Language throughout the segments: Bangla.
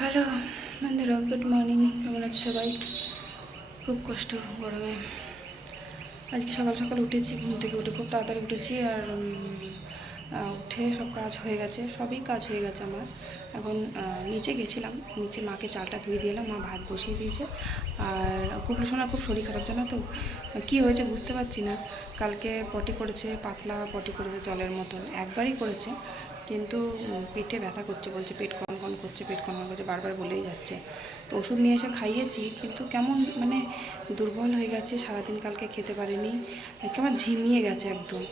হ্যালো বন্ধুরা, গুড মর্নিং। কেমন আছে সবাই? খুব কষ্ট গরমে। আজকে সকাল সকাল উঠেছি, ঘুম থেকে উঠে খুব তাড়াতাড়ি উঠেছি। আর উঠে সব কাজ হয়ে গেছে, সবই কাজ হয়ে গেছে আমার। এখন নিচে গেছিলাম, নিচে মাকে চালটা ধুয়ে দিলাম, মা ভাত বসিয়ে দিয়েছে। আর কুবলু সোনার খুব শরীর খারাপ, জানো তো কী হয়েছে বুঝতে পারছি না। কালকে পটি করেছে, পাতলা পটি করেছে, জলের মতন একবারই করেছে, কিন্তু পেটে ব্যথা করছে, বলছে পেট কনকন করছে, পেট কনকন করছে, বারবার বলেই যাচ্ছে। তো ওষুধ নিয়ে এসে খাইয়েছি, কিন্তু কেমন মানে দুর্বল হয়ে গেছে। সারাদিন কালকে খেতে পারেনি, কেমন ঝিমিয়ে গেছে একদম।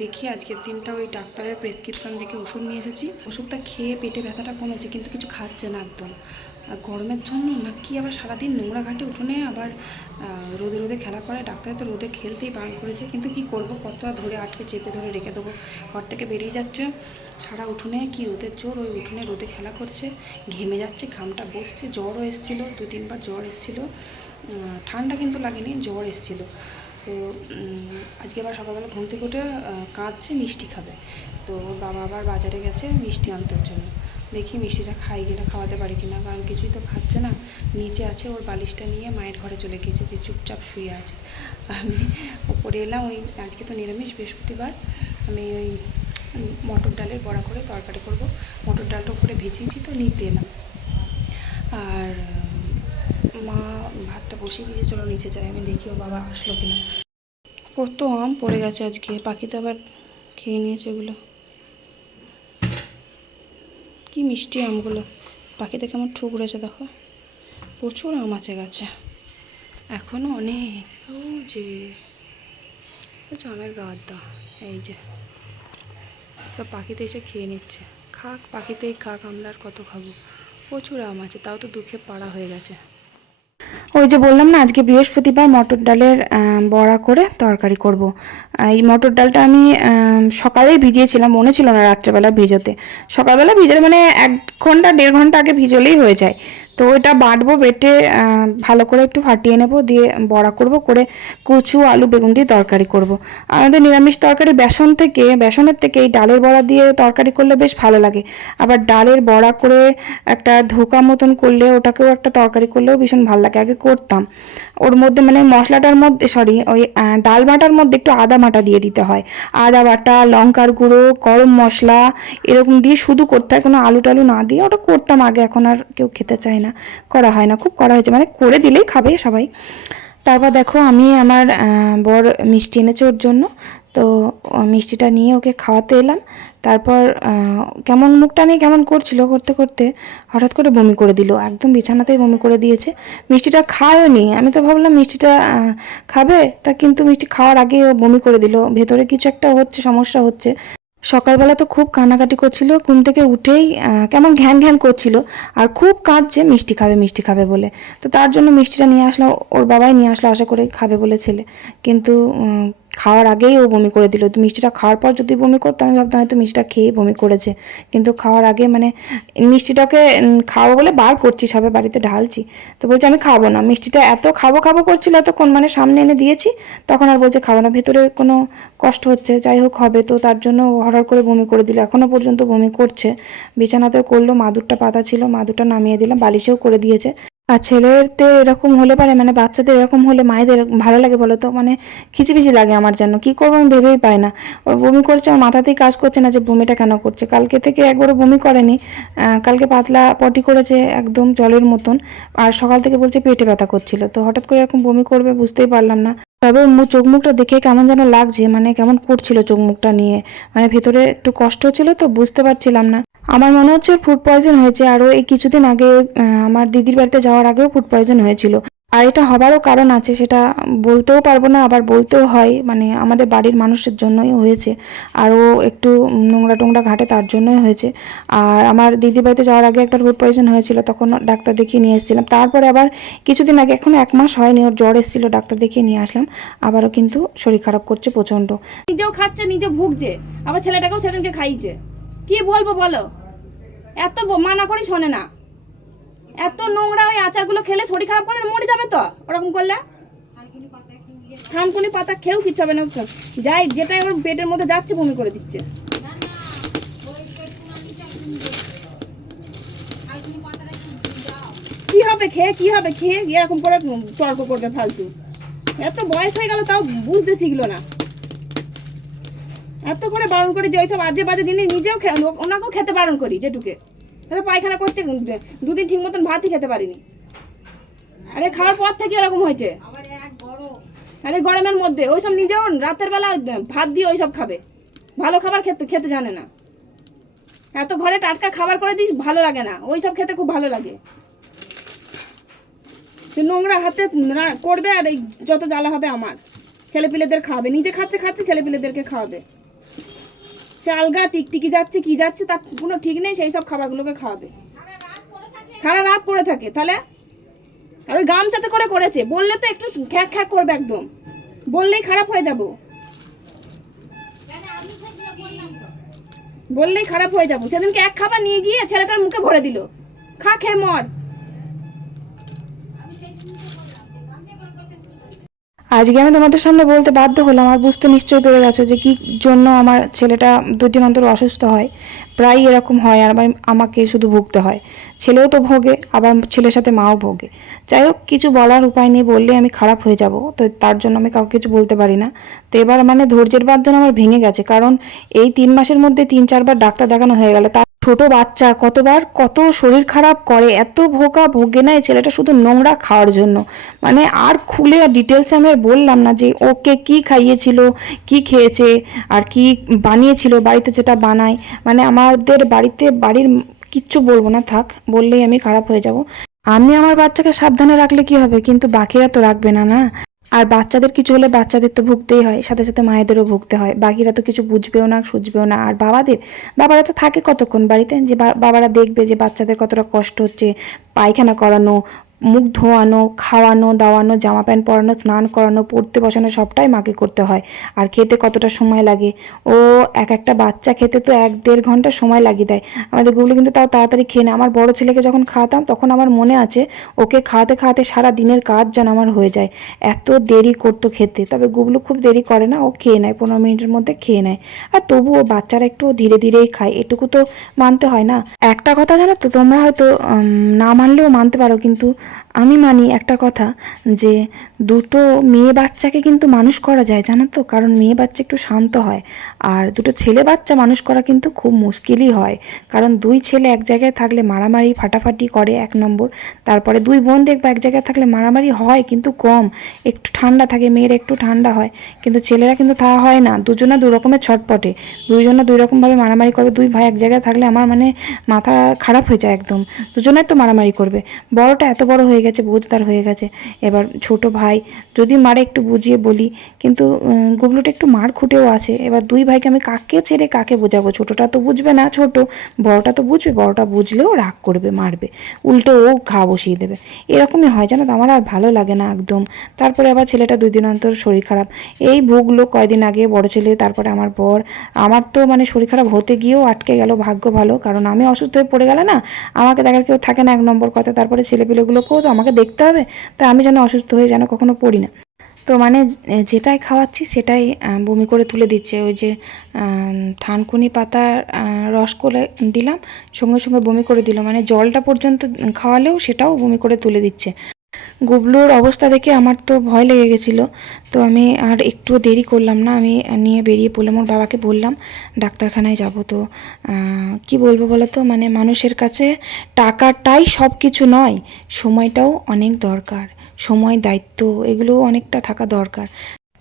দেখি আজকের দিনটা ওই ডাক্তারের প্রেসক্রিপশন দেখে ওষুধ নিয়ে এসেছি, ওষুধটা খেয়ে পেটে ব্যথাটা কমেছে, কিন্তু কিছু খাচ্ছে না একদম। আর গরমের জন্য না কি আবার সারাদিন নোংরা ঘাটে উঠোনে আবার রোদে রোদে খেলা করে। ডাক্তার তো রোদে খেলতেই বারণ করেছে, কিন্তু কি করব, কত আর ধরে আটকে চেপে ধরে রেখে দেবো। ঘর থেকে বেরিয়ে যাচ্ছে সারা উঠোনে, কি রোদের জোর, ওই উঠোনে রোদে খেলা করছে, ঘেমে যাচ্ছে, ঘামটা বসছে। জ্বরও এসেছিলো, 2-3 বার জ্বর এসেছিলো, ঠান্ডা কিন্তু লাগেনি, জ্বর এসেছিলো। তো আজকে আবার সকালবেলা ঘুম থেকে উঠে কাঁদছে, মিষ্টি খাবে। তো বাবা আবার বাজারে গেছে মিষ্টি আনতে জন্য। দেখি মিষ্টিটা খাই কিনা, খাওয়াতে পারি কিনা, কারণ কিছুই তো খাচ্ছে না। নিচে আছে, ওর বালিশটা নিয়ে মায়ের ঘরে চলে গিয়েছে, দিয়ে চুপচাপ শুয়ে আছে। আমি ওপরে এলাম, ওই আজকে তো নিরামিষ, বৃহস্পতিবার। আমি ওই মটর ডালের বড়া করে তরকারি করব। মটর ডালটা উপরে ভিজিয়েছি, তো নিতে এলাম। আর মা ভাতটা বসিয়ে দিয়ে চলো নিচে যাই, আমি দেখি ও বাবা আসলো কিনা। কত আম পড়ে গেছে আজকে, পাখি তো আবার খেয়ে নিয়েছে ওগুলো। কি মিষ্টি আমগুলো, পাখিতে কেমন ঠুকরেছে দেখো। প্রচুর আম আছে গাছে এখনও অনেক। ও যে আমের গাদা, এই যে পাখিতে এসে খেয়ে নিচ্ছে। খাক, পাখিতেই খাক, আমরা আর কত খাবো। প্রচুর আম আছে, তাও তো দুঃখে পাড়া হয়ে গেছে। ওই যে বললাম না, আজকে বৃহস্পতিবার, মটর ডালের বড়া করে তরকারি করব। এই মটর ডালটা আমি সকালেই ভিজিয়েছিলাম, মনে ছিল না রাত্রেবেলা ভিজোতে। সকালবেলা ভিজালে মানে 1-1.5 ঘন্টা আগে ভিজলেই হয়ে যায়। তো ওইটা বাটবো, বেটে ভালো করে একটু ফাটিয়ে নেব, দিয়ে বড়া করব, করে কচু আলু বেগুন দিয়ে তরকারি করব। আমাদের নিরামিষ তরকারি বেসনের থেকে এই ডালের বড়া দিয়ে তরকারি করলে বেশ ভালো লাগে। আবার ডালের বড়া করে একটা ধোকা মতন করলে, ওটাকেও একটা তরকারি করলেও ভীষণ ভালো লাগে। আগে করতাম, ওর মধ্যে মানে মশলাটার মধ্যে ওই ডাল বাটার মধ্যে একটু আদা বাটা দিয়ে দিতে হয়। আদা বাটা, লঙ্কার গুঁড়ো, গরম মশলা এরকম দিয়ে শুধু করতে হয়, কোনো আলু টালু না দিয়ে। ওটা করতাম আগে, এখন আর কেউ খেতে চায় না, করা হয় না। খুব করা হয়েছে, মানে করে দিলেই খাবে সবাই। তারপর দেখো আমি আমার বর মিষ্টি এনেছে ওর জন্য, তো মিষ্টিটা নিয়ে ওকে খাওয়াতে এলাম। তারপর কেমন মুখটা নিয়ে কেমন করছিল, করতে করতে হঠাৎ করে বমি করে দিল, একদম বিছানাতেই বমি করে দিয়েছে। মিষ্টিটা খায়ও নি, আমি তো ভাবলাম মিষ্টিটা খাবে, তা কিন্তু মিষ্টি খাওয়ার আগে ও বমি করে দিল। ভেতরে কিছু একটা হচ্ছে, সমস্যা হচ্ছে। সকালবেলা তো খুব কান্নাকাটি করছিল, ঘুম থেকে উঠেই কেমন ঘ্যান ঘ্যান করছিল, আর খুব কাঁদছে মিষ্টি খাবে মিষ্টি খাবে বলে। তো তার জন্য মিষ্টিটা নিয়ে আসলাম, ওর বাবাই নিয়ে আসলো আশা করে খাবে বলে ছেলে, কিন্তু খাওয়ার আগেই ও বমি করে দিল। তো মিষ্টিটা খাওয়ার পর যদি বমি করতো আমি ভাবতাম হয়তো মিষ্টিটা খেয়ে বমি করেছে, কিন্তু খাওয়ার আগে মানে মিষ্টিটাকে খাওয়াবো বলে বার করছি, সবে বাড়িতে ঢালছি, তো বলছে আমি খাবো না। মিষ্টিটা এত খাবো খাবো করছিল এতক্ষণ, মানে সামনে এনে দিয়েছি, তখন আর বলছে খাবো না, ভেতরে কোনো কষ্ট হচ্ছে, যাই হোক হবে। তো তার জন্য হঠাৎ করে বমি করে দিল, এখনও পর্যন্ত বমি করছে। বিছানাতেও করলো, মাদুরটা পাতা ছিল, মাদুরটা নামিয়ে দিলাম, বালিশেও করে দিয়েছে। আর ছেলেদের এরকম হলে পারে, মানে বাচ্চাদের এরকম হলে মায়েদের ভালো লাগে বলো তো, মানে খিচিবিচি লাগে আমার জন্য, কি করবো আমি ভেবেই পাই না। ওর বমি করছে, আমার মাথাতেই কাজ করছে না যে বমিটা কেন করছে। কালকে থেকে একবারও বমি করেনি, কালকে পাতলা পটি করেছে একদম জলের মতন, আর সকাল থেকে বলছে পেটে ব্যথা করছিল। তো হঠাৎ করে এরকম বমি করবে বুঝতেই পারলাম না। তবে চোখ মুখটা দেখে কেমন যেন লাগছে, মানে কেমন করছিল চোখ মুখটা নিয়ে, মানে ভেতরে একটু কষ্ট হচ্ছিল, তো বুঝতে পারছিলাম না। আমার মনে হচ্ছে ফুড পয়জন হয়েছে। আরও এই কিছুদিন আগে আমার দিদির বাড়িতে যাওয়ার আগেও ফুড পয়জন হয়েছিল। আর এটা হবারও কারণ আছে, সেটা বলতেও পারবো না, আবার বলতেও হয়, মানে আমাদের বাড়ির মানুষের জন্যই হয়েছে। আরও একটু নোংরা টোংরা ঘাটে, তার জন্যই হয়েছে। আর আমার দিদির বাড়িতে যাওয়ার আগে একটা ফুড পয়জন হয়েছিল, তখন ডাক্তার দেখিয়ে নিয়ে এসেছিলাম। তারপরে আবার কিছুদিন আগে, এখন 1 মাস হয়নি, ওর জ্বর এসেছিলো, ডাক্তার দেখিয়ে নিয়ে আসলাম। আবারও কিন্তু শরীর খারাপ করছে প্রচণ্ড। নিজেও খাচ্ছে, নিজে ভুগছে, আবার ছেলেটাকেও সেদিনকে খাইছে। কি বলবো বলো, এত মানা করি শোনে না। এত নোংরা ওই আচারগুলো খেলে শরীর খারাপ করে, মরে যাবে তো ওরকম করলে। থানকুনি পাতা খেয়েও কিছু হবে না, যাই যেটা এবার পেটের মধ্যে যাচ্ছে বমি করে দিচ্ছে। হবে, খেয়ে কি হবে, খেয়ে এরকম করে তর্ক করবে ফালতু। এত বয়স হয়ে গেল তাও বুঝতে শিখলো না। এত করে বারণ করি যে ওইসব আজে বাজে জিনিস নিজেও ওনাকেও খেতে বারণ করি যেটুকে। তাহলে পায়খানা করছে, দুদিন ঠিক মতন ভাতই খেতে পারিনি। আরে খাওয়ার পর থেকে এরকম হয়েছে। আরে গরমের মধ্যে ওইসব নিজেও রাতের বেলা ভাত দিয়ে ওইসব খাবে, ভালো খাবার খেতে জানে না। এত ঘরে টাটকা খাবার করে দিই ভালো লাগে না, ওইসব খেতে খুব ভালো লাগে। নোংরা হাতে করবে আর এই যত জ্বালা হবে আমার। ছেলেপিলেদের খাওয়াবে, নিজে খাচ্ছে ছেলেপিলেদেরকে খাওয়াবে। সে আলগা টিকটিকি যাচ্ছে কি যাচ্ছে তার কোনো ঠিক নেই, সেই সব খাবারগুলোকে খাওয়াবে। সারা রাত পড়ে থাকে। তাহলে আর ওই গামছাতে করে করেছে, বললে তো একটু খ্যাক খ্যাক করবে, একদম বললেই খারাপ হয়ে যাব, বললেই খারাপ হয়ে যাবো। সেদিনকে এক খাবার নিয়ে গিয়ে ছেলেটার মুখে ভরে দিল, খা খেয়ে মর। আজকে আমি তোমাদের সামনে বলতে বাধ্য হলাম, আর বুঝতে নিশ্চয়ই পেরে গেছো যে কি জন্য আমার ছেলেটা 2 দিন অন্তর অসুস্থ হয়। প্রায় এরকম হয়, আর আমাকে শুধু ভুগতে হয়। ছেলেও তো ভোগে, আবার ছেলের সাথে মাও ভোগে। যাই হোক, কিছু বলার উপায় নেই, বললে আমি খারাপ হয়ে যাব, তো তার জন্য আমি কাউকে কিছু বলতে পারি না। তো এবার মানে ধৈর্যের বাঁধ যেন আমার ভেঙে গেছে, কারণ এই 3 মাসের মধ্যে 3-4 বার ডাক্তার দেখানো হয়ে গেল। ছোট বাচ্চা কতবার কত শরীর খারাপ করে, এত ভোগে না এই ছেলেটা শুধু নোংরা খাওয়ার জন্য। মানে আর খুলে ডিটেলসে আমি আর বললাম না যে ওকে কি খাইয়েছিল, কি খেয়েছে, আর কি বানিয়েছিল বাড়িতে যেটা বানায়। মানে আমাদের বাড়ির কিচ্ছু বলবো না, থাক, বললেই আমি খারাপ হয়ে যাব। আমি আমার বাচ্চাকে সাবধানে রাখলে কি হবে, কিন্তু বাকিরা তো রাখবে না, না। আর বাচ্চাদের কিছু হলে বাচ্চাদের তো ভুগতেই হয়, সাথে সাথে মায়েদেরও ভুগতে হয়। বাকিরা তো কিছু বুঝবেও না, সুঝবেও না। আর বাবারা তো থাকে কতক্ষণ বাড়িতে, যে বাবারা দেখবে যে বাচ্চাদের কতটা কষ্ট হচ্ছে, পায়খানা করানো, মুখ ধোয়ানো, খাওয়ানো দাওয়ানো, জামা প্যান্ট পরানো, স্নান করানো, পড়তে বসানো, সবটাই মাকে করতে হয়। আর খেতে কতটা সময় লাগে, ও একটা বাচ্চা খেতে তো 1-1.5 ঘন্টা সময় লাগিয়ে দেয়। আমাদের গুগলো কিন্তু তাও তাড়াতাড়ি খেয়ে নেয়। আমার বড় ছেলেকে যখন খাওয়াতাম তখন আমার মনে আছে ওকে খাওয়াতে খাওয়াতে সারা দিনের কাজ যেন আমার হয়ে যায়, এত দেরি করতো খেতে। তবে গুগলো খুব দেরি করে না, ও খেয়ে নেয়, 15 মিনিটের মধ্যে খেয়ে নেয়। আর তবুও বাচ্চারা একটু ধীরে ধীরেই খায়, এটুকু তো মানতে হয় না। একটা কথা জানো তো, তোমরা হয়তো না মানলেও মানতে পারো, কিন্তু আমি মানি একটা কথা, যে 2টো মেয়ে বাচ্চাকে কিন্তু মানুষ করা যায়, জানো তো। কারণ মেয়ে বাচ্চা একটু শান্ত হয়, আর 2টো ছেলে বাচ্চা মানুষ করা কিন্তু খুব মুশকিলই হয়। কারণ 2 ছেলে এক জায়গায় থাকলে মারামারি ফাটাফাটি করে 1 নম্বর। তারপরে 2 বোন দেখবা এক জায়গায় থাকলে মারামারি হয় কিন্তু কম, একটু ঠান্ডা থাকে, মেয়েরা একটু ঠান্ডা হয়। কিন্তু ছেলেরা কিন্তু তা হয় না, দুজনা 2 রকমের ছটপটে, দুইজনা 2 রকমভাবে মারামারি করবে। 2 ভাই এক জায়গায় থাকলে আমার মানে মাথা খারাপ হয়ে যায় একদম, দুজনের তো মারামারি করবে। বড়টা এত বড় হয়ে গেছে, বুঝদার হয়ে গেছে, এবার ছোট ভাই যদি মারে একটু বুঝিয়ে বলি, কিন্তু গুগলোটা একটু মার খুঁটেও আছে। এবার 2 ভাইকে আমি কাকে ছেড়ে কাকে বোঝাবো, ছোটটা তো বুঝবে না, ছোট, বড়টা তো বুঝবে, বড়টা বুঝলেও রাগ করবে, মারবে, উল্টো ও ঘা বসিয়ে দেবে। এরকমই হয়, জানো তো, আমার আর ভালো লাগে না একদম। তারপরে আবার ছেলেটা 2 দিন অন্তর শরীর খারাপ, এই ভুগলো কয়দিন আগে বড় ছেলে, তারপরে আমার বর। আমার তো মানে শরীর খারাপ হতে গিয়েও আটকে গেল, ভাগ্য ভালো, কারণ আমি অসুস্থ হয়ে পড়ে গেলে না আমাকে দেখার কেউ থাকে না, 1 নম্বর কথা। তারপরে ছেলেপিলেগুলোকেও তো আমাকে দেখতে হবে, তাই আমি যেন অসুস্থ হয়ে যেন কখনো পড়ি না। তো মানে যেটাই খাওয়াচ্ছি সেটাই বমি করে তুলে দিচ্ছে। ওই যে থানকুনি পাতার রস করে দিলাম, সঙ্গে সঙ্গে বমি করে দিল, মানে জলটা পর্যন্ত খাওয়ালেও সেটাও বমি করে তুলে দিচ্ছে। গুবলুর অবস্থা দেখে আমার তো ভয় লেগে গেছিলো, তো আমি আর একটু দেরি করলাম না, আমি নিয়ে বেরিয়ে পড়লাম। ওর বাবাকে বললাম ডাক্তারখানায় যাব। তো কি বলবো বলো তো, মানে মানুষের কাছে টাকাটাই সব কিছু নয়, সময়টাও অনেক দরকার, সময়, দায়িত্ব, এগুলো অনেকটা থাকা দরকার।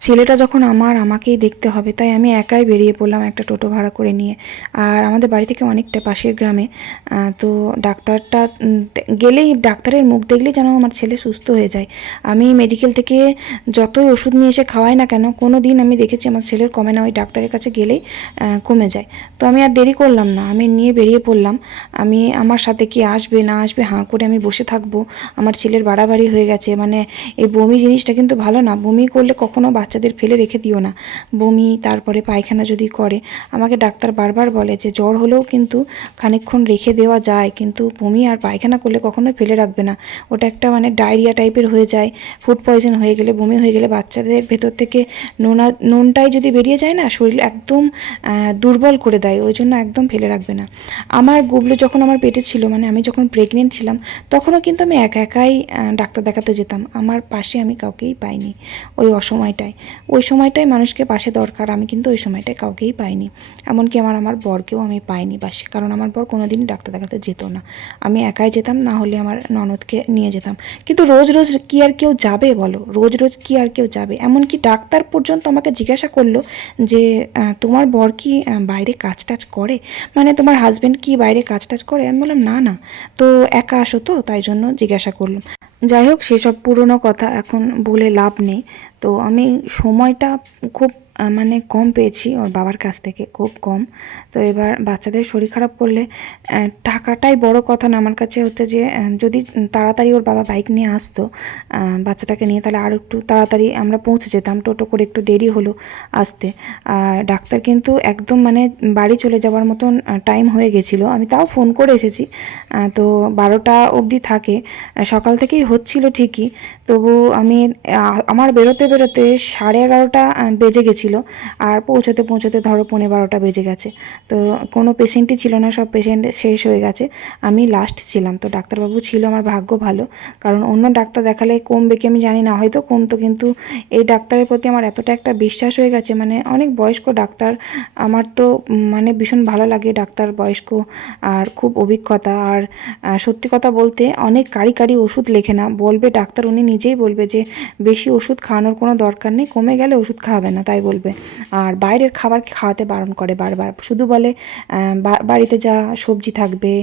ছেলেটা যখন আমাকেই দেখতে হবে, তাই আমি একাই বেরিয়ে পড়লাম একটা টোটো ভাড়া করে নিয়ে। আর আমাদের বাড়ি থেকে অনেকটা পাশের গ্রামে। তো ডাক্তারটা গেলেই, ডাক্তারের মুখ দেখলেই যেন আমার ছেলে সুস্থ হয়ে যায়। আমি মেডিকেল থেকে যতই ওষুধ নিয়ে এসে খাওয়াই না কেন, কোনো দিন আমি দেখেছি আমার ছেলের কমে না, ওই ডাক্তারের কাছে গেলেই কমে যায়। তো আমি আর দেরি করলাম না, আমি নিয়ে বেরিয়ে পড়লাম। আমার সাথে কি আসবে না আসবে হাঁ করে আমি বসে থাকবো। আমার ছেলের বাড়াবাড়ি হয়ে গেছে, মানে এই বমি জিনিসটা কিন্তু ভালো না, বমি করলে কখনো বাচ্চা বাচ্চাদের ফেলে রেখে দিও না, বমি তারপরে পায়খানা যদি করে। আমাকে ডাক্তার বারবার বলে যে জ্বর হলেও কিন্তু খানিকক্ষণ রেখে দেওয়া যায়, কিন্তু বমি আর পায়খানা করলে কখনোই ফেলে রাখবে না। ওটা একটা মানে ডায়রিয়া টাইপের হয়ে যায়, ফুড পয়জন হয়ে গেলে, বমি হয়ে গেলে বাচ্চাদের ভেতর থেকে নুনটাই যদি বেরিয়ে যায় না, শরীর একদম দুর্বল করে দেয়। ওই জন্য একদম ফেলে রাখবে না। আমার গুবলু যখন আমার পেটে ছিল, মানে আমি যখন প্রেগনেন্ট ছিলাম, তখনও কিন্তু আমি একাই ডাক্তার দেখাতে যেতাম। আমার পাশে আমি কাউকেই পাইনি ওই অসময়টায়। ওই সময়টায় মানুষকে পাশে দরকার, আমি কিন্তু ওই সময়টায় কাউকেই পাইনি। এমনকি আমার বরকেও আমি পাইনি পাশে, কারণ আমার বর কোনোদিনই ডাক্তার দেখাতে যেত না। আমি একাই যেতাম, না হলে আমার ননদকে নিয়ে যেতাম। কিন্তু রোজ রোজ কি আর কেউ যাবে বলো? রোজ রোজ কি আর কেউ যাবে? এমনকি ডাক্তার পর্যন্ত আমাকে জিজ্ঞাসা করলো যে তোমার বর কি বাইরে কাজ টাজ করে, মানে তোমার হাজব্যান্ড কি বাইরে কাজ টাজ করে? আমি বললাম না না, তো একা আসো তো, তাই জন্য জিজ্ঞাসা করলাম। যাই হোক, সেসব পুরনো কথা এখন বলে লাভ নেই। তো আমি সময়টা খুব মানে কম পেয়েছি ওর বাবার কাছ থেকে, খুব কম। তো এবার বাচ্চাদের শরীর খারাপ করলে টাকাটাই বড় কথা না আমার কাছে, হচ্ছে যে যদি তাড়াতাড়ি ওর বাবা বাইক নিয়ে আসতো বাচ্চাটাকে নিয়ে, তাহলে আরও একটু তাড়াতাড়ি আমরা পৌঁছে যেতাম। টোটো করে একটু দেরি হলো আসতে। আর ডাক্তার কিন্তু একদম মানে বাড়ি চলে যাওয়ার মতন টাইম হয়ে গেছিলো। আমি তাও ফোন করে এসেছি। তো 12টা অবধি থাকে, সকাল থেকেই হচ্ছিল ঠিকই, তবু আমি আমার বেরোতে 11:30 বেজে গেছিলো। আর পৌঁছতে ধরো 11:15 বেজে গেছে। তো কোনো পেশেন্টই ছিল না, সব পেশেন্ট শেষ হয়ে গেছে, আমি লাস্ট ছিলাম। তো ডাক্তারবাবু ছিল, আমার ভাগ্য ভালো, কারণ অন্য ডাক্তার দেখালে কমবে কি আমি জানি না, হয়তো কমতো, কিন্তু এই ডাক্তারের প্রতি আমার এতটা একটা বিশ্বাস হয়ে গেছে। মানে অনেক বয়স্ক ডাক্তার, আমার তো মানে ভীষণ ভালো লাগে ডাক্তার বয়স্ক, আর খুব অভিজ্ঞতা। আর সত্যি কথা বলতে অনেক কারি ওষুধ লেখে না, বলবে ডাক্তার উনি নিজেই বলবে যে বেশি ওষুধ খাওয়ানোর কোনো দরকার নেই, কমে গেলে ওষুধ খাওয়াবে না, তাই বলবে। আর বাইরের খাবার খাওয়াতে বারণ করে বারবার, শুধু বলে বাড়িতে যা সবজি থাকবে,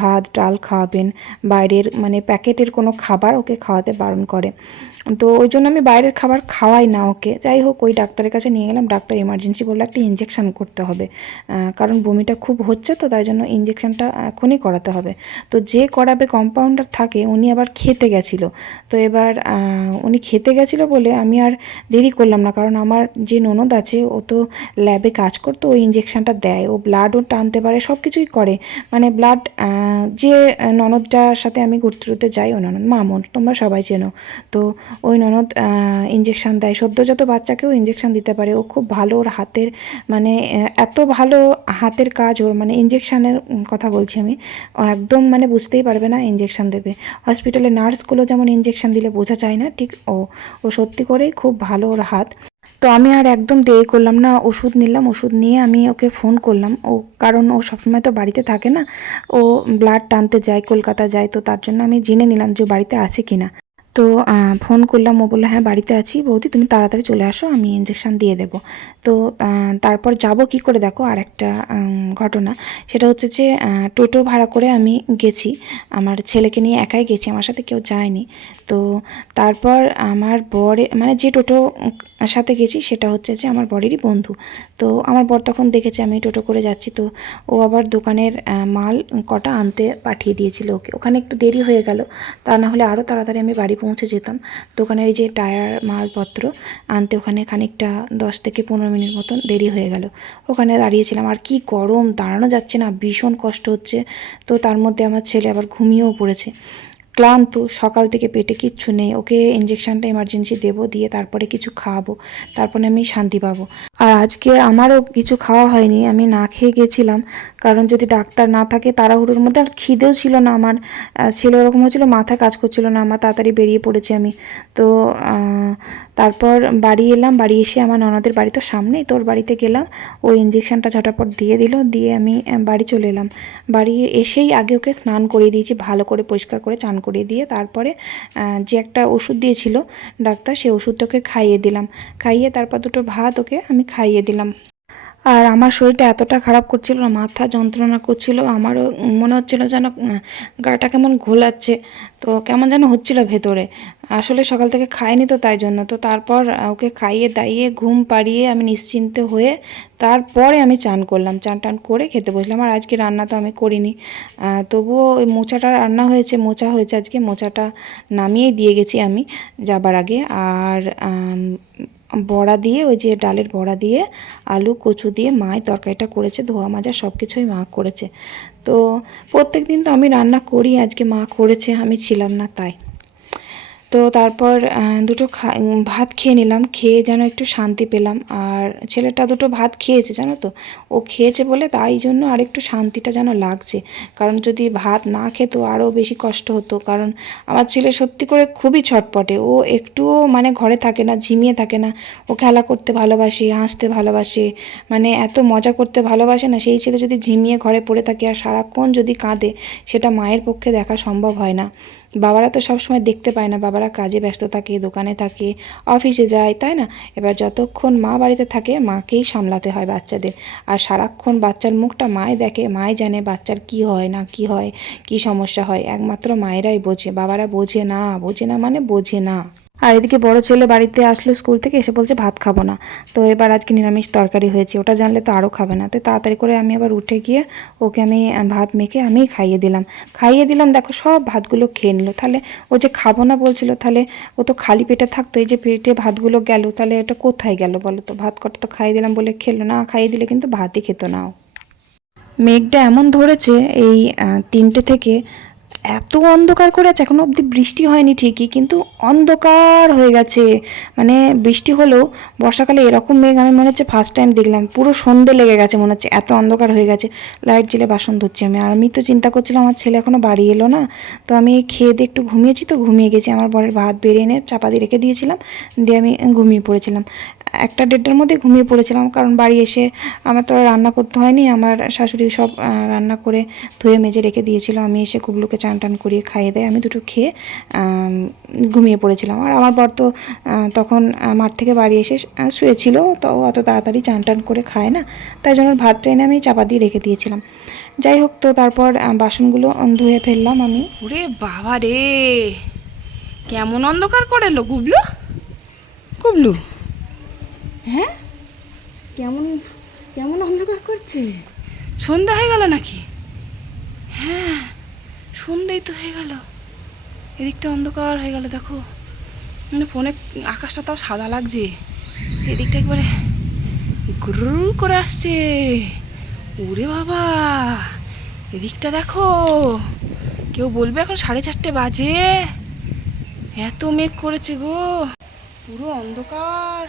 ভাত ডাল খাওয়াবেন, বাইরের মানে প্যাকেটের কোনো খাবার ওকে খাওয়াতে বারণ করে। তো ওই জন্য আমি বাইরের খাবার খাওয়াই না ওকে। যাই হোক, ওই ডাক্তারের কাছে নিয়ে গেলাম, ডাক্তার এমার্জেন্সি বললো একটা ইঞ্জেকশন করতে হবে, কারণ বমিটা খুব হচ্ছে, তো তাই জন্য ইঞ্জেকশনটা এখনই করাতে হবে। তো যে করাবে কম্পাউন্ডার থাকে, উনি আবার খেতে গেছিলো। তো এবার উনি খেতে গেছিলো বলে আমি আর দেরি করলাম না, কারণ আমার যে ননদ আছে ও তো ল্যাবে কাজ করতো, ওই ইঞ্জেকশনটা দেয়, ও ব্লাডও টানতে পারে, সব কিছুই করে। মানে ব্লাড যে ননদটার সাথে আমি ঘুরতে যাই, ও ননদ মামন, তোমরা সবাই চেনো। তো ওই ননদ ইঞ্জেকশন দেয়, সদ্যজাত বাচ্চাকেও ইঞ্জেকশন দিতে পারে। ও খুব ভালো, ওর হাতের মানে এত ভালো হাতের কাজ ওর, মানে ইঞ্জেকশানের কথা বলছি আমি, একদম মানে বুঝতেই পারবে না ইঞ্জেকশন দেবে। হসপিটালে নার্সগুলো যেমন ইঞ্জেকশন দিলে বোঝা যায় না, ঠিক ও সত্যি করেই খুব ভালো ওর হাত। তো আমি আর একদম দেরি করলাম না, ওষুধ নিলাম, ওষুধ নিয়ে আমি ওকে ফোন করলাম। কারণ ও সবসময় তো বাড়িতে থাকে না, ও ব্লাড টানতে যায়, কলকাতা যায়, তো তার জন্য আমি জেনে নিলাম যে ও বাড়িতে আছে কিনা। তো ফোন করলাম, ও বললো হ্যাঁ বাড়িতে আছি বৌদি, তুমি তাড়াতাড়ি চলে আসো, আমি ইঞ্জেকশন দিয়ে দেবো। তো তারপর যাব কি করে, দেখো আর একটা ঘটনা, সেটা হচ্ছে যে টোটো ভাড়া করে আমি গেছি, আমার ছেলেকে নিয়ে একাই গেছি, আমার সাথে কেউ যায়নি। তো তারপর আমার বরের মানে যে টোটো সাথে গেছি সেটা হচ্ছে যে আমার বরেরই বন্ধু। তো আমার বর তখন দেখেছে আমি টোটো করে যাচ্ছি, তো ও আবার দোকানের মাল কটা আনতে পাঠিয়ে দিয়েছিল ওকে। ওখানে একটু দেরি হয়ে গেল, তা না হলে আরও তাড়াতাড়ি আমি বাড়ি পৌঁছে যেতাম। দোকানের এই যে টায়ার মালপত্র আনতে ওখানে খানিকটা 10 থেকে 15 মিনিট মতন দেরি হয়ে গেল। ওখানে দাঁড়িয়েছিলাম, আর কি গরম, দাঁড়ানো যাচ্ছে না, ভীষণ কষ্ট হচ্ছে। তো তার মধ্যে আমার ছেলে আবার ঘুমিয়েও পড়েছে, ক্লান্ত, সকাল থেকে পেটে কিচ্ছু নেই। ওকে ইঞ্জেকশনটা এমার্জেন্সি দেবো, দিয়ে তারপরে কিছু খাওয়াবো, তারপরে আমি শান্তি পাবো। আর আজকে আমারও কিছু খাওয়া হয়নি, আমি না খেয়ে গেছিলাম, কারণ যদি ডাক্তার না থাকে তাড়াহুড়োর মধ্যে, আর খিদেও ছিল না আমার। ছেলে ওরকম হচ্ছিলো, মাথায় কাজ করছিল না আমার, তাড়াতাড়ি বেরিয়ে পড়েছি আমি। তো তারপর বাড়ি এলাম, বাড়ি এসে আমার ননদের বাড়ি তো সামনেই, তোর বাড়িতে গেলাম, ওই ইঞ্জেকশনটা ঝটাপট দিয়ে দিল, দিয়ে আমি বাড়ি চলে এলাম। বাড়ি এসেই আগে ওকে স্নান করিয়ে দিয়েছি, ভালো করে পরিষ্কার করে চান করিয়ে দিয়ে তারপরে যে একটা ওষুধ দিয়েছিল ডাক্তার, সেই ওষুধটাকে খাইয়ে দিলাম, খাইয়ে তারপর দুটো ভাত ওকে আমি খাইয়ে দিলাম। আর আমার শরীরটা এতটা খারাপ করছিল না, মাথা যন্ত্রণা করছিল, আমারও মনে হচ্ছিল যেন গাটা কেমন ঘোলাচ্ছে, তো কেমন যেন হচ্ছিল ভেতরে। আসলে সকাল থেকে খাইনি তো তাই জন্য। তো তারপর ওকে খাইয়ে দাইয়ে ঘুম পাড়িয়ে আমি নিশ্চিন্ত হয়ে তারপরে আমি চান করলাম, চান টান করে খেতে বসলাম। আর আজকে রান্না তো আমি করিনি, তবুও ওই মোচাটা রান্না হয়েছে, মোচা হয়েছে আজকে, মোচাটা নামিয়েই দিয়ে গেছি আমি যাবার আগে। আর বড়া দিয়ে, ওই যে ডালের বড়া দিয়ে আলু কচু দিয়ে মায় তরকারিটা করেছে, ধোয়া মাজা সব কিছুই মা করেছে। তো প্রত্যেক দিন তো আমি রান্না করি, আজকে মা করেছে, আমি ছিলাম না তাই। তো তারপর দুটো ভাত খেয়ে নিলাম, খেয়ে যেন একটু শান্তি পেলাম। আর ছেলেটা দুটো ভাত খেয়েছে জানো তো, ও খেয়েছে বলে তাই জন্য আর একটু শান্তিটা যেন লাগছে। কারণ যদি ভাত না খেতো আরও বেশি কষ্ট হতো। কারণ আমার ছেলে সত্যি করে খুবই ছটপটে, ও একটুও মানে ঘরে থাকে না, ঝিমিয়ে থাকে না। ও খেলা করতে ভালোবাসে, হাসতে ভালোবাসে, মানে এত মজা করতে ভালোবাসে না। সেই ছেলে যদি ঝিমিয়ে ঘরে পড়ে থাকে আর সারাক্ষণ যদি কাঁদে, সেটা মায়ের পক্ষে দেখা সম্ভব হয় না। বাবারা তো সবসময় দেখতে পায় না, বাবারা কাজে ব্যস্ত থাকে, দোকানে থাকে, অফিসে যায়, তাই না? এবার যতক্ষণ মা বাড়িতে থাকে মাকেই সামলাতে হয় বাচ্চাদের। আর সারাক্ষণ বাচ্চার মুখটা মাই দেখে, মাই জানে বাচ্চার কি হয় না কি হয়, কি সমস্যা হয়, একমাত্র মায়েরাই বোঝে, বাবারা বোঝে না, বোঝে না মানে বোঝে না। আর এদিকে বড় ছেলে বাড়িতে আসলো স্কুল থেকে, এসে বলছে ভাত খাবো না। তো এবার আজকে নিরামিষ তরকারি হয়েছে, ওটা জানলে তো আরও খাবে না। তো তাড়াতাড়ি করে আমি আবার উঠে গিয়ে ওকে আমি ভাত মেখে আমি খাইয়ে দিলাম। দেখো সব ভাতগুলো খেয়ে নিল। তাহলে ও যে খাবো না বলছিল, তাহলে ও তো খালি পেটে থাকতো, এই যে পেটে ভাতগুলো গেল, তাহলে এটা কোথায় গেল বলো তো? ভাত কটা তো খাইয়ে দিলাম বলে খেলো না, খাইয়ে দিলে কিন্তু ভাতই খেতো না ও। মেঘটা এমন ধরেছে এই 3টে থেকে, এত অন্ধকার করে আছে, এখনো অবধি বৃষ্টি হয়নি ঠিকই, কিন্তু অন্ধকার হয়ে গেছে। মানে বৃষ্টি হলেও বর্ষাকালে এরকম মেঘ আমি মনে হচ্ছে ফার্স্ট টাইম দেখলাম। পুরো সন্ধে লেগে গেছে মনে হচ্ছে, এত অন্ধকার হয়ে গেছে। লাইট জ্বেলে বাসন ধুচ্ছি আমি। আর আমি তো চিন্তা করছিলাম আমার ছেলে এখনও বাড়ি এলো না, তো আমি খেয়ে দিয়ে একটু ঘুমিয়েছি, তো ঘুমিয়ে গেছি। আমার বরের ভাত বেড়ে এনে চাপা দিয়ে রেখে দিয়েছিলাম, দিয়ে আমি ঘুমিয়ে পড়েছিলাম। 1টা-1:30টার মধ্যে ঘুমিয়ে পড়েছিলাম, কারণ বাড়ি এসে আমার তো আর রান্না করতে হয়নি, আমার শাশুড়ি সব রান্না করে ধুয়ে মেজে রেখে দিয়েছিল। আমি এসে কুবলুকে চান টান করিয়ে খাইয়ে দেয়, আমি দুটো খেয়ে ঘুমিয়ে পড়েছিলাম। আর আমার বর তো তখন মাঠ থেকে বাড়ি এসে শুয়েছিল, তো অত তাড়াতাড়ি চান টান করে খায় না, তাই জন্য ভাতটা এনে আমি চাপা দিয়ে রেখে দিয়েছিলাম। যাই হোক, তো তারপর বাসনগুলো ধুয়ে ফেললাম আমি। ওরে বাবা রে, কেমন অন্ধকার করে এলো গুবলু। গুবলু, হ্যাঁ, কেমন কেমন অন্ধকার করছে? সন্ধ্যা হয়ে গেল নাকি? হ্যাঁ, সন্ধ্যেই তো হয়ে গেল। এদিকটা অন্ধকার হয়ে গেল দেখো, মানে ফোনে আকাশটা তাও সাদা লাগছে, এদিকটা একবারে গুরু করে আসছে। ওরে বাবা, এদিকটা দেখো, কেউ বলবে এখন 4:30 বাজে, এত মেঘ করেছে গো, পুরো অন্ধকার।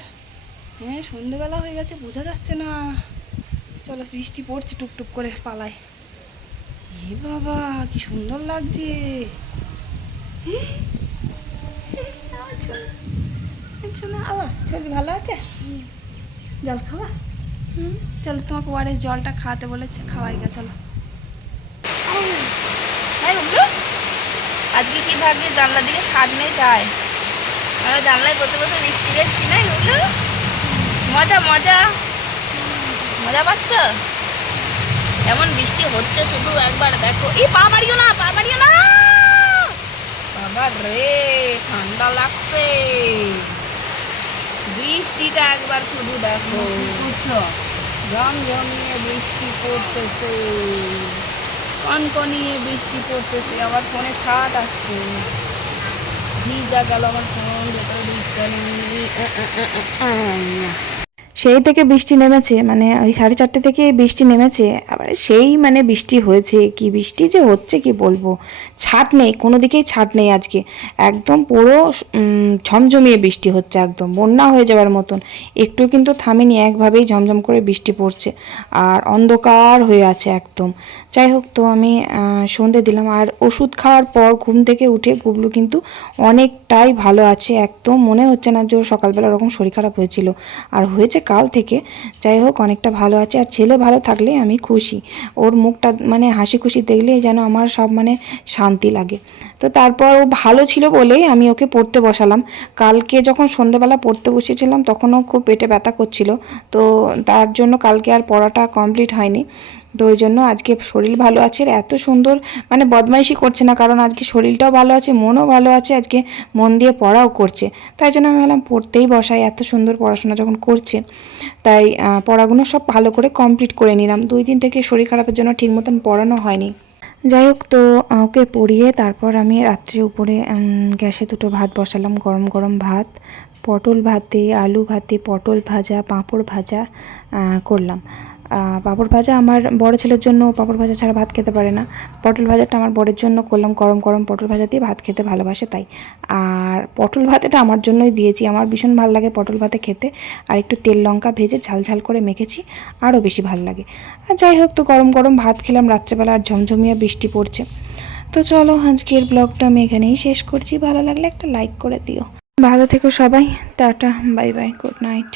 হ্যাঁ, সন্ধেবেলা হয়ে গেছে, বোঝা যাচ্ছে না। চলো, বৃষ্টি পড়ছে টুকটুক করে, পালাই। এ বাবা, কি সুন্দর লাগছে। শরীর ভালো আছে? জল খাওয়া? চলো, তোমাকে ওয়ারেস জলটা খাওয়াতে বলেছে, খাওয়াই গা, চলো। হ্যাঁ বুঝলো, আজকে কি ভাগ্যে জানলার দিকে ছাদ নেই, তাই আমরা জানলায় বসে বসে বৃষ্টি দেখছি, নাই বুঝলো? মজা মজা মজা পাচ্ছ? এমন বৃষ্টি হচ্ছে, শুধু একবার দেখো। এই পা মারিও না, পা মারিও না বাবা রে, ঠান্ডা লাগছে। বৃষ্টিটা একবার শুধু দেখো, জমজমিয়ে বৃষ্টি পড়তেছে, কনকনিয়ে বৃষ্টি পড়তেছে। আবার ফোনে ছাট আসছে, ভিজা গেল আমার ফোন, ভেতরে বৃষ্টি নেই। সেই থেকে বৃষ্টি নেমেছে, মানে ওই 4:30 থেকে বৃষ্টি নেমেছে, আবার সেই মানে বৃষ্টি হয়েছে, কি বৃষ্টি যে হচ্ছে কি বলবো। ছাট নেই, কোনো দিকেই ছাট নেই আজকে, একদম পুরো ঝমঝমিয়ে বৃষ্টি হচ্ছে, একদম বন্যা হয়ে যাওয়ার মতন। একটু কিন্তু থামেনি, একভাবেই ঝমঝম করে বৃষ্টি পড়ছে, আর অন্ধকার হয়ে আছে একদম। যাই হোক, তো আমি সন্ধে দিলাম। আর ওষুধ খাওয়ার পর ঘুম থেকে উঠে গুবলু কিন্তু অনেকটাই ভালো আছে, একদম মনে হচ্ছে না যে ওর সকালবেলা ওরকম শরীর খারাপ হয়েছিল, আর হয়েছে কাল থেকে। যাই হোক, অনেকটা ভালো আছে। আর ছেলে ভালো থাকলে আমি খুশি, ওর মুখটা মানে হাসি খুশি দেখলেই যেন আমার সব মানে শান্তি লাগে। তো তারপর ও ভালো ছিল বলেই আমি ওকে পড়তে বসালাম। কালকে যখন সন্ধ্যেবেলা পড়তে বসেছিলাম তখনও খুব পেটে ব্যথা করছিল, তো তার জন্য কালকে আর পড়াটা কমপ্লিট হয়নি। তো ওই জন্য আজকে শরীর ভালো আছে, আর এত সুন্দর মানে বদমাইশি করছে না, কারণ আজকে শরীরটাও ভালো আছে, মনও ভালো আছে, আজকে মন দিয়ে পড়াও করছে। তাই জন্য আমি ভাবলাম পড়তেই বসাই, এত সুন্দর পড়াশোনা যখন করছে, তাই পড়াগুলো সব ভালো করে কমপ্লিট করে নিলাম। 2 দিন থেকে শরীর খারাপের জন্য ঠিক মতন পড়ানো হয়নি। যাই হোক, তো ওকে পড়িয়ে তারপর আমি রাত্রে উপরে গ্যাসে 2টো ভাত বসালাম, গরম গরম ভাত, পটল ভাতে, আলু ভাতে, পটল ভাজা, পাঁপড় ভাজা করলাম। পাঁপড় ভাজা আমার বড় ছেলের জন্য, পাঁপড় ভাজা ছাড়া ভাত খেতে পারে না। পটল ভাজাটা আমার বরের জন্য করলাম, গরম গরম পটল ভাজা দিয়ে ভাত খেতে ভালোবাসে তাই। আর পটল ভাতেটা আমার জন্যই দিয়েছি, আমার ভীষণ ভালো লাগে পটল ভাতে খেতে। আর একটু তেল লঙ্কা ভেজে ঝাল ঝাল করে মেখেছি, আরও বেশি ভালো লাগে। আর যাই হোক, তো গরম গরম ভাত খেলাম রাত্রেবেলা, আর ঝমঝমিয়ে বৃষ্টি পড়ছে। তো চলো, আজকের ব্লগটা আমি এখানেই শেষ করছি। ভালো লাগলে একটা লাইক করে দিও। ভালো থেকো সবাই, tata, bye bye, good night.